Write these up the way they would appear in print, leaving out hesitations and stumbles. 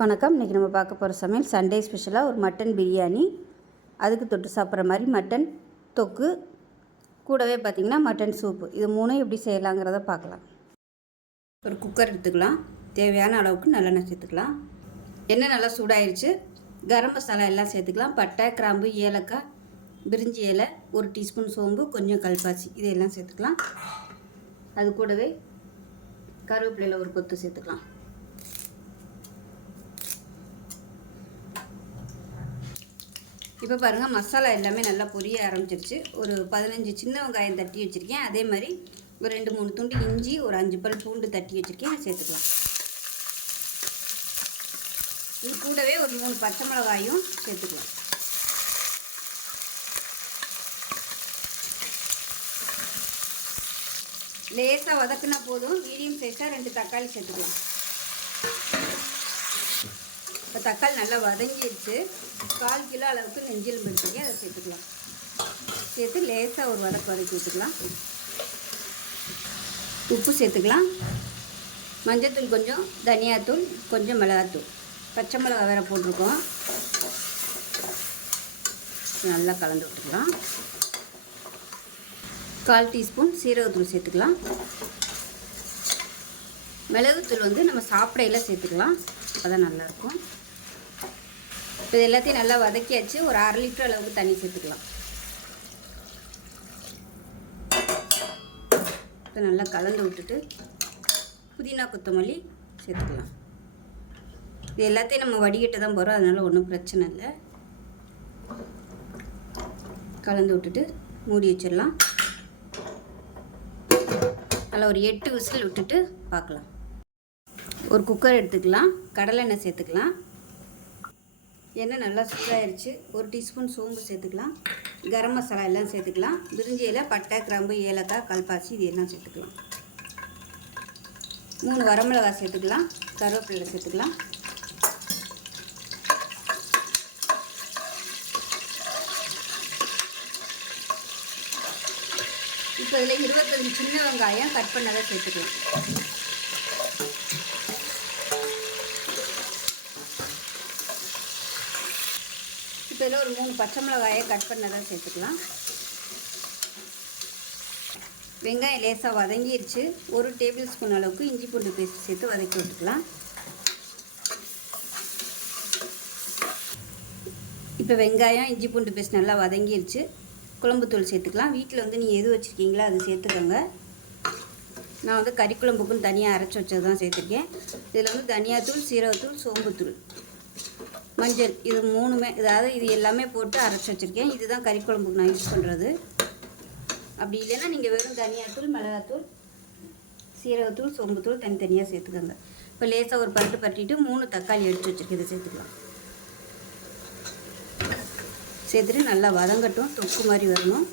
வணக்கம். இன்றைக்கி நம்ம பார்க்க போகிற சமையல் சண்டே ஸ்பெஷலாக ஒரு மட்டன் பிரியாணி, அதுக்கு தொட்டு சாப்பிட்ற மாதிரி மட்டன் தொக்கு, கூடவே பார்த்திங்கன்னா மட்டன் சூப்பு. இது மூணும் எப்படி செய்யலாங்கிறத பார்க்கலாம். ஒரு குக்கர் எடுத்துக்கலாம். தேவையான அளவுக்கு நல்லெண்ணெய் சேர்த்துக்கலாம். எண்ணெய் நல்லா சூடாயிருச்சு. கரம் மசாலா எல்லாம் சேர்த்துக்கலாம். பட்டை, கிராம்பு, ஏலக்காய், பிரிஞ்சி இலை, 1 டீஸ்பூன் சோம்பு, கொஞ்சம் கல்பாசி, இதையெல்லாம் சேர்த்துக்கலாம். அது கூடவே கருவேப்பிலையில் ஒரு கொத்து சேர்த்துக்கலாம். இப்போ பாருங்கள், மசாலா எல்லாமே நல்லா பொரிய ஆரம்பிச்சிருச்சு. ஒரு 15 சின்ன வெங்காயம் தட்டி வச்சுருக்கேன். அதே மாதிரி ஒரு 2-3 துண்டு இஞ்சி, ஒரு 5 பல் பூண்டு தட்டி வச்சுருக்கேன். சேர்த்துக்கலாம். இது கூடவே ஒரு 3 பச்சை மிளகாயும் சேர்த்துக்கலாம். லேசாக வதக்குனா போதும். மீடியம் சைஸாக 2 தக்காளி சேர்த்துக்கலாம். இப்போ தக்காளி நல்லா வதங்கிடுச்சு. 1/4 கிலோ அளவுக்கு நெஞ்செலும்பு எடுத்துக்கேன், அதை சேர்த்துக்கலாம். சேர்த்து லேசாக ஒரு வதக்கி விட்டுக்கலாம். உப்பு சேர்த்துக்கலாம். மஞ்சத்தூள் கொஞ்சம், தனியாத்தூள் கொஞ்சம், மிளகாத்தூள், பச்சை மிளகா வேறு போட்டிருக்கோம். நல்லா கலந்து விட்டுக்கலாம். 1/4 டீஸ்பூன் சீரகத்தூள் சேர்த்துக்கலாம். மிளகுத்தூள் நம்ம சாப்பிடையில சேர்த்துக்கலாம், அப்போ தான் நல்லாயிருக்கும். இப்போ இது எல்லாத்தையும் நல்லா வதக்கியாச்சு. ஒரு 1/2 லிட்டர் அளவுக்கு தண்ணி சேர்த்துக்கலாம். இப்போ நல்லா கலந்து விட்டுட்டு புதினா, கொத்தமல்லி சேர்த்துக்கலாம். இது எல்லாத்தையும் நம்ம வடிகட்ட தான் போகிறோம், அதனால் ஒன்றும் பிரச்சனை இல்லை. கலந்து விட்டுட்டு மூடி வச்சிடலாம். நல்லா ஒரு 8 விசில் விட்டுட்டு பார்க்கலாம். ஒரு குக்கர் எடுத்துக்கலாம். கடலை எண்ணெய் சேர்த்துக்கலாம். எண்ணெய் நல்லா சூடாயிருச்சு. 1 டீஸ்பூன் சோம்பு சேர்த்துக்கலாம். கரம் மசாலா எல்லாம் சேர்த்துக்கலாம். பிரிஞ்சி இலை, பட்டை, கிராம்பு, ஏலக்காய், கல்பாசி, இது எல்லாம் சேர்த்துக்கலாம். 3 வரமிளகாய் சேர்த்துக்கலாம். கருவேப்பிலை சேர்த்துக்கலாம். இப்போ இதில் 25 சின்ன வெங்காயம் கட் பண்ணதை சேர்த்துக்கலாம். இப்போ இதில் ஒரு 3 பச்சை மிளகாயை கட் பண்ணதை சேர்த்துக்கலாம். வெங்காயம் லேசாக வதங்கிடுச்சு. 1 டேபிள் ஸ்பூன் அளவுக்கு இஞ்சி பூண்டு பேஸ்ட் சேர்த்து வதக்கி விட்டுக்கலாம். இப்போ வெங்காயம், இஞ்சி பூண்டு பேஸ்ட் நல்லா வதங்கிடுச்சு. குழம்புத்தூள் சேர்த்துக்கலாம். வீட்டில் நீங்கள் எது வச்சுருக்கீங்களோ அது சேர்த்துக்கோங்க. நான் கறிக்குழம்புக்குன்னு தனியாக அரைச்சி வச்சது தான் சேர்த்துருக்கேன். இதில் தனியாத்தூள், சீரகத்தூள், சோம்புத்தூள், மஞ்சள், இது 3மே, அதாவது இது எல்லாமே போட்டு அரைச்சி வச்சுருக்கேன். இதுதான் கறிக்குழம்புக்கு நான் யூஸ் பண்ணுறது. அப்படி இல்லைன்னா நீங்கள் வெறும் தனியாத்தூள், மிளகாத்தூள், சீரகத்தூள், சோம்புத்தூள் தனித்தனியாக சேர்த்துக்கோங்க. இப்போ லேசாக ஒரு பரட்டிட்டு 3 தக்காளி எடுத்து வச்சுருக்கேன், இதை சேர்த்துக்கலாம். சேர்த்துட்டு நல்லா வதங்கட்டும். தொக்கு மாதிரி வரணும்.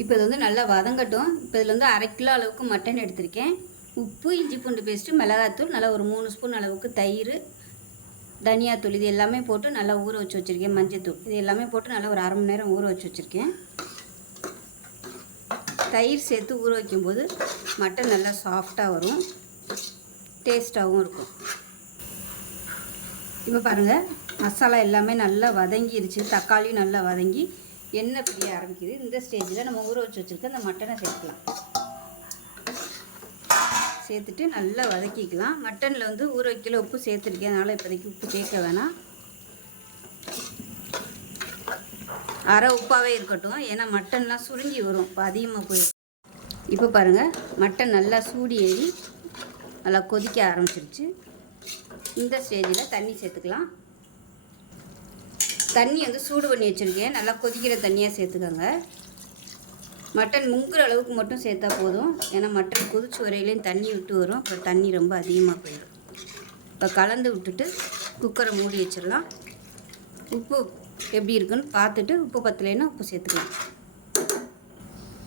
இப்போ இது நல்லா வதங்கட்டும். இப்போ இதில் 1/2 கிலோ அளவுக்கு மட்டன் எடுத்திருக்கேன். உப்பு, இஞ்சி பூண்டு பேஸ்ட்டு, மிளகாத்தூள், நல்லா ஒரு 3 ஸ்பூன் அளவுக்கு தயிர், தனியாத்தூள், இது எல்லாமே போட்டு நல்லா ஊற வச்சு வச்சுருக்கேன். மஞ்சத்தூள், இது எல்லாமே போட்டு நல்லா ஒரு 1/2 மணி நேரம் ஊற வச்சு வச்சுருக்கேன். தயிர் சேர்த்து ஊற வைக்கும்போது மட்டன் நல்லா சாஃப்டாக வரும், டேஸ்ட்டாகவும் இருக்கும். இப்போ பாருங்கள், மசாலா எல்லாமே நல்லா வதங்கிருச்சு. தக்காளியும் நல்லா வதங்கி எண்ணெய் பிரிய ஆரம்பிக்குது. இந்த ஸ்டேஜில் நம்ம ஊற வச்சு வச்சுருக்க அந்த மட்டனை சேர்த்துக்கலாம். சேர்த்துட்டு நல்லா வதக்கிக்கலாம். மட்டனில் ஊற வைக்கல உப்பு சேர்த்துருக்கேன், அதனால் இப்போதைக்கு உப்பு சேர்க்க வேணாம். அரை உப்பாகவே இருக்கட்டும், ஏன்னா மட்டன்லாம் சுருங்கி வரும், இப்போ அதிகமாக போயிடும். இப்போ பாருங்கள், மட்டன் நல்லா சூடி ஏறி நல்லா கொதிக்க ஆரம்பிச்சிருச்சு. இந்த ஸ்டேஜில் தண்ணி சேர்த்துக்கலாம். தண்ணி சூடு பண்ணி வச்சுருக்கேன். நல்லா கொதிக்கிற தண்ணியாக சேர்த்துக்கோங்க. மட்டன் முங்குற அளவுக்கு மட்டும் சேர்த்தா போதும், ஏன்னா மட்டன் கொதிச்சு வரையிலையும் தண்ணி விட்டு வரும், அப்புறம் தண்ணி ரொம்ப அதிகமாக போயிடும். இப்போ கலந்து விட்டுட்டு குக்கரை மூடி வச்சிடலாம். உப்பு எப்படி இருக்குன்னு பார்த்துட்டு, உப்பு பத்தலைன்னா உப்பு சேர்த்துக்கலாம்.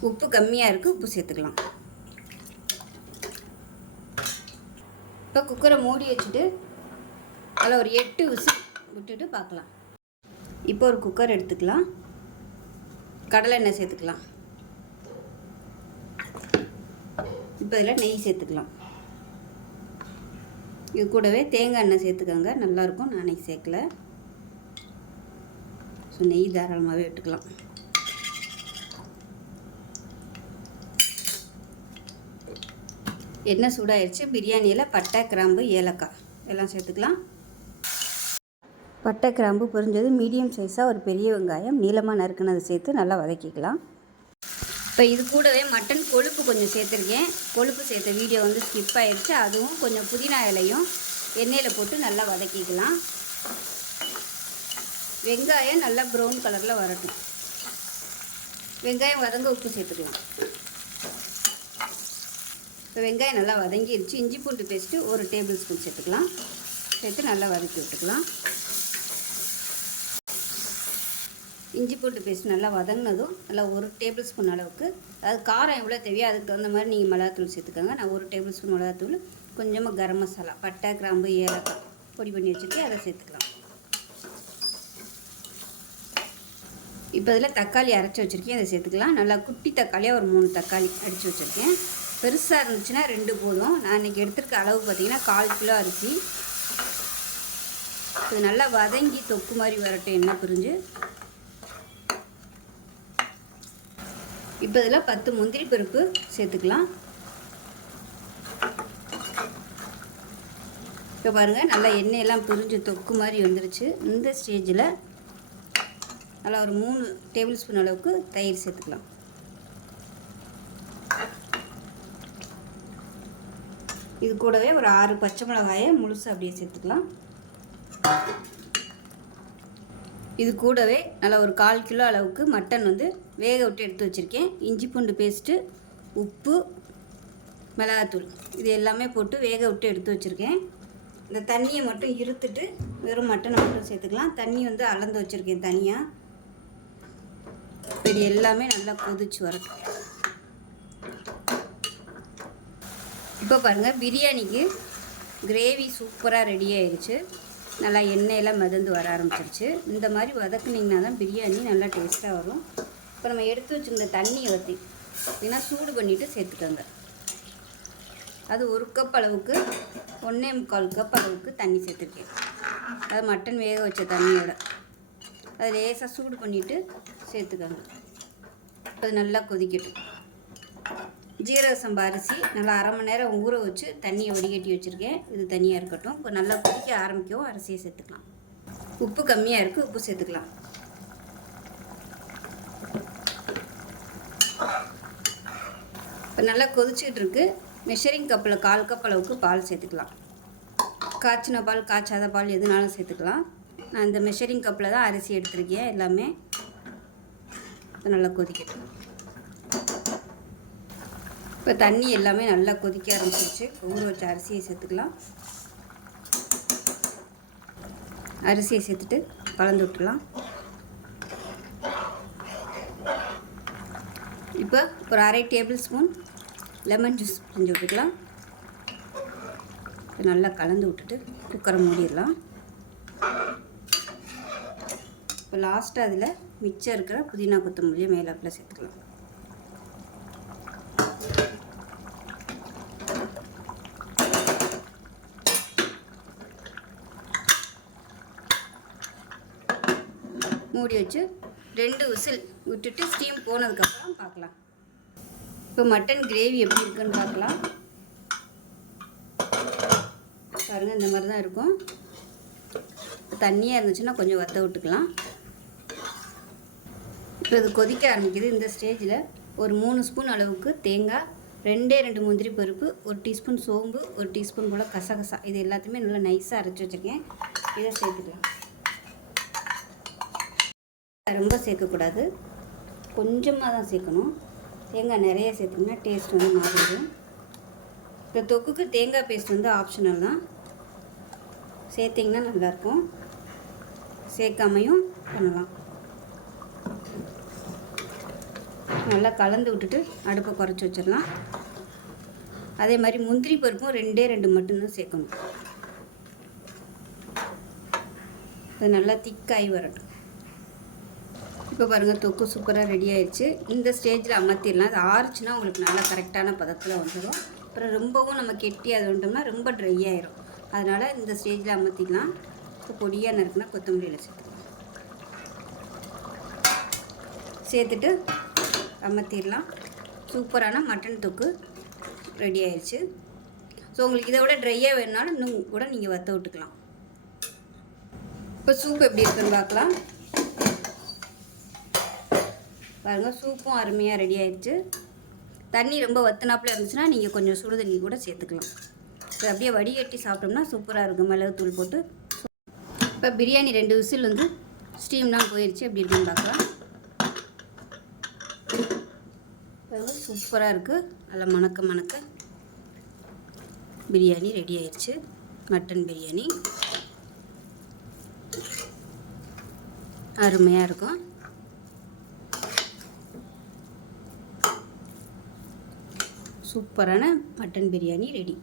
உப்பு கம்மியாக இருக்குது, உப்பு சேர்த்துக்கலாம். இப்போ குக்கரை மூடி வச்சுட்டு அதில் ஒரு 8 விசில் விட்டுட்டு பார்க்கலாம். இப்போ ஒரு குக்கர் எடுத்துக்கலாம். கடலை எண்ணெய் சேர்த்துக்கலாம். இப்போ இதில் நெய் சேர்த்துக்கலாம். இது கூடவே தேங்காய் எண்ணெய் சேர்த்துக்கோங்க, நல்லாயிருக்கும். நான் அன்றைக்கி சேர்க்கல. ஸோ நெய் தாராளமாகவே விட்டுக்கலாம். எண்ணெய் சூடாகிடுச்சு. பிரியாணியில் பட்டை, கிராம்பு, ஏலக்காய் எல்லாம் சேர்த்துக்கலாம். பட்டை, கிராம்பு பொரிஞ்சது மீடியம் சைஸாக ஒரு பெரிய வெங்காயம் நீளமாக நறுக்குனதை சேர்த்து நல்லா வதக்கிக்கலாம். இப்போ இது கூடவே மட்டன் கொழுப்பு கொஞ்சம் சேர்த்துருக்கேன். கொழுப்பு சேர்த்த வீடியோ வந்து ஸ்கிப் ஆகிடுச்சு. அதுவும் கொஞ்சம் புதினா இலையும் எண்ணெயில் போட்டு நல்லா வதக்கிக்கலாம். வெங்காயம் நல்லா ப்ரௌன் கலரில் வரட்டும். வெங்காயம் வதங்க உப்பு சேர்த்துக்கலாம். இப்போ வெங்காயம் நல்லா வதங்கிடுச்சு. இஞ்சி பூண்டு பேஸ்ட்டு ஒரு டேபிள் ஸ்பூன் சேர்த்துக்கலாம். சேர்த்து நல்லா வதக்கி விட்டுக்கலாம். இஞ்சி பூண்டு பேஸ்ட் நல்லா வதங்கினதும் நல்லா ஒரு டேபிள் ஸ்பூன் அளவுக்கு, அதாவது காரம் எவ்வளோ தேவையோ அதுக்கு தகுந்த மாதிரி நீங்கள் மிளகாத்தூள் சேர்த்துக்கோங்க. நான் ஒரு டேபிள் ஸ்பூன் மிளகாத்தூள், கொஞ்சமாக கரம் மசாலா, பட்டை, கிராம்பு, ஏலக்காய் பொடி பண்ணி வச்சுருக்கேன், அதை சேர்த்துக்கலாம். இப்போ இதில் தக்காளி அரைச்சி வச்சுருக்கேன், அதை சேர்த்துக்கலாம். நல்லா குட்டி தக்காளியாக ஒரு 3 தக்காளி அடித்து வச்சுருக்கேன். பெருசாக இருந்துச்சுன்னா 2 போதும். நான் இன்றைக்கி எடுத்துருக்க அளவு பார்த்திங்கன்னா 1/4 கிலோ அரிசி. இது நல்லா வதங்கி தொக்கு மாதிரி வரட்டும், எண்ணெய் பிரிஞ்சு. இப்போ இதில் 10 முந்திரி பருப்பு சேர்த்துக்கலாம். இப்போ பாருங்கள் நல்லா எண்ணெயெல்லாம் பிரிஞ்சு தொக்கு மாதிரி வந்துருச்சு. இந்த ஸ்டேஜில் நல்லா ஒரு 3 டேபிள் ஸ்பூன் அளவுக்கு தயிர் சேர்த்துக்கலாம். இது கூடவே ஒரு 6 பச்சை மிளகாயை முழுசாக அப்படியே சேர்த்துக்கலாம். இது கூடவே நல்லா ஒரு 1/4 கிலோ அளவுக்கு மட்டன் வந்து வேக விட்டு எடுத்து வச்சுருக்கேன். இஞ்சி பூண்டு பேஸ்ட்டு, உப்பு, மிளகாத்தூள் இது எல்லாமே போட்டு வேக விட்டு எடுத்து வச்சுருக்கேன். இந்த தண்ணியை மட்டும் இருத்துட்டு வெறும் மட்டனை மட்டும் சேர்த்துக்கலாம். தண்ணி வந்து அளந்து வச்சுருக்கேன் தனியாக. இது எல்லாமே நல்லா கொதிச்சு வரட்டும். இப்போ பாருங்கள் பிரியாணிக்கு கிரேவி சூப்பராக ரெடி ஆயிடுச்சு. நல்லா எண்ணெயெல்லாம் மிதந்து வர ஆரம்பிச்சிருச்சு. இந்த மாதிரி வதக்குனிங்கன்னா தான் பிரியாணி நல்லா டேஸ்ட்டாக வரும். இப்போ நம்ம எடுத்து வச்சுருந்த தண்ணியை ஊற்றி ஏன்னா சூடு பண்ணிவிட்டு சேர்த்துக்கோங்க. அது 1 கப் அளவுக்கு 1.25 கப் அளவுக்கு தண்ணி சேர்த்துருக்கேன். அது மட்டன் வேக வச்ச தண்ணியோட அது லேசாக சூடு பண்ணிவிட்டு சேர்த்துக்கோங்க. அது நல்லா கொதிக்கட்டும். ஜீரக சம்பா அரிசி நல்லா 1/2 மணி நேரம் ஊற வச்சு தண்ணியை வடிகட்டி வச்சுருக்கேன். இது தனியாக இருக்கட்டும். இப்போ நல்லா கொதிக்க ஆரம்பிக்கவும் அரிசியை சேர்த்துக்கலாம். உப்பு கம்மியாக இருக்குது, உப்பு சேர்த்துக்கலாம். இப்போ நல்லா கொதிச்சுட்டு இருக்கு. மெஷரிங் கப்பில் 1/4 கப் அளவுக்கு பால் சேர்த்துக்கலாம். காய்ச்சின பால், காய்ச்சாத பால் எதுனாலும் சேர்த்துக்கலாம். நான் இந்த மெஷரிங் கப்பில் தான் அரிசி எடுத்துருக்கேன் எல்லாமே. நல்லா கொதிக்கட்டும். இப்போ தண்ணி எல்லாமே நல்லா கொதிக்க ஆரம்பிச்சிருச்சு. ஊற வச்ச அரிசியை சேர்த்துக்கலாம். அரிசியை சேர்த்துட்டு கலந்து விட்டுலாம். இப்போ ஒரு 1/2 டேபிள் ஸ்பூன் லெமன் ஜூஸ் செஞ்சு விட்டுக்கலாம். நல்லா கலந்து விட்டுட்டு குக்கரை மூடிடலாம். இப்போ லாஸ்ட்டாக அதில் மிச்சம் இருக்கிற புதினா கொத்தமல்லியை மேலாப்பில் சேர்த்துக்கலாம். மூடி வச்சு 2 விசில் விட்டுட்டு ஸ்டீம் போனதுக்கப்புறம் பார்க்கலாம். இப்போ மட்டன் கிரேவி எப்படி இருக்குன்னு பார்க்கலாம். பாருங்கள் இந்த மாதிரி தான் இருக்கும். தண்ணியாக இருந்துச்சுன்னா கொஞ்சம் வற்ற விட்டுக்கலாம். இப்போ இது கொதிக்க ஆரம்பிக்குது. இந்த ஸ்டேஜில் ஒரு 3 ஸ்பூன் அளவுக்கு தேங்காய், 2 முந்திரி பருப்பு, 1 டீஸ்பூன் சோம்பு, 1 டீஸ்பூன் போல் கசகசா இது எல்லாத்தையுமே நல்லா நைஸாக அரைச்சி வச்சுருக்கேன். இதை சேர்த்துக்கலாம். ரொம்ப சேர்க்கக்கூடாது, கொஞ்சமாக தான் சேர்க்கணும். தேங்காய் நிறைய சேர்த்திங்கன்னா டேஸ்ட் வந்து மாறிடும். இந்த தொக்குக்கு தேங்காய் பேஸ்ட் வந்து ஆப்ஷனல் தான். சேர்த்திங்கன்னா நல்லாயிருக்கும், சேர்க்காமையும் பண்ணலாம். நல்லா கலந்து விட்டுட்டு அடுப்பை குறைச்சி வச்சிடலாம். அதே மாதிரி முந்திரி பருப்பும் 2 மட்டும்தான் சேர்க்கணும். அது நல்லா திக்காகி வரட்டும். இப்போ பாருங்கள் தொக்கு சூப்பராக ரெடி ஆயிடுச்சு. இந்த ஸ்டேஜில் அமர்த்திடலாம். அது ஆறுச்சுன்னா உங்களுக்கு நல்லா கரெக்டான பதத்தில் வந்துடும். அப்புறம் ரொம்பவும் நம்ம கெட்டி அது வந்துட்டோம்னா ரொம்ப ட்ரை ஆயிரும். அதனால் இந்த ஸ்டேஜில் அமர்த்திக்கலாம். இப்போ பொடியாக நறுக்குனா கொத்தமல்லியில் சேர்த்துட்டு அமர்த்திடலாம். சூப்பரான மட்டன் தொக்கு ரெடி ஆயிடுச்சு. ஸோ உங்களுக்கு இதை விட ட்ரையாக வேணுனாலும் இன்னும் கூட நீங்கள் வற்ற விட்டுக்கலாம். இப்போ சூப் எப்படி இருக்குன்னு பார்க்கலாம். பாருங்கள், சூப்பும் அருமையாக ரெடி ஆயிடுச்சு. தண்ணி ரொம்ப வத்தினாப்பில் இருந்துச்சுன்னா நீங்கள் கொஞ்சம் சுடு தண்ணி கூட சேர்த்துக்கலாம். ஸோ அப்படியே வடிகட்டி சாப்பிட்டோம்னா சூப்பராக இருக்கும் மிளகுத்தூள் போட்டு. இப்போ பிரியாணி 2 விசில் வந்து ஸ்டீம்லாம் போயிடுச்சு. எப்படி இருக்குன்னு பார்க்கலாம். சூப்பராக இருக்குது. நல்லா மணக்க பிரியாணி ரெடி ஆயிடுச்சு. மட்டன் பிரியாணி அருமையாக இருக்கும். சூப்பரான மட்டன் பிரியாணி ரெடி.